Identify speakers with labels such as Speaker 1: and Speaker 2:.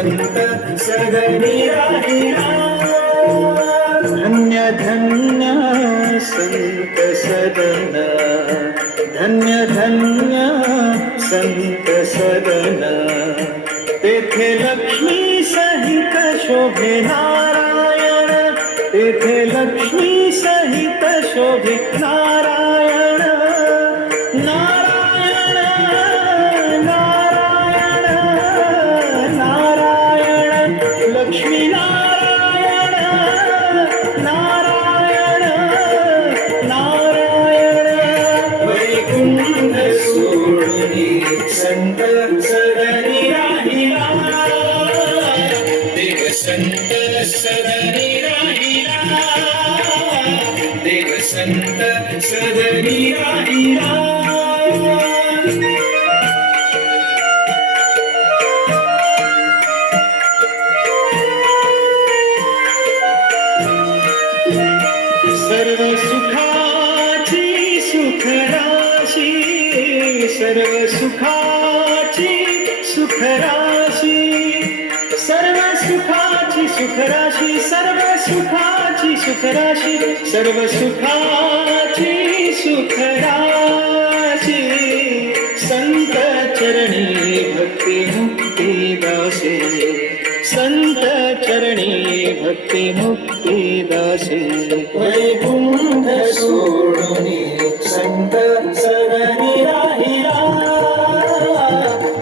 Speaker 1: संत सदनी धन्य धन्य संत सदन, धन्य धन्य संत सदन। तेथे लक्ष्मी सहित शोभे नारायण तेथे लक्ष्मी सहित शोभे नारायण सोडून संत सदनी राहिला देव संत सदनी राहिला देव संत सदनी राहिला सर्व सुखाची सुखराशी सर्व सुखाची सुखराशी. सर्व सुखाची सुखराशी सर्व सुखाची सुखराशी सर्व सुखाची सुखराशी. संत चरणी भक्ती मुक्ती दासे. संत चरणी भक्ती मुक्ती दासे. वैकुंठ सोडून संत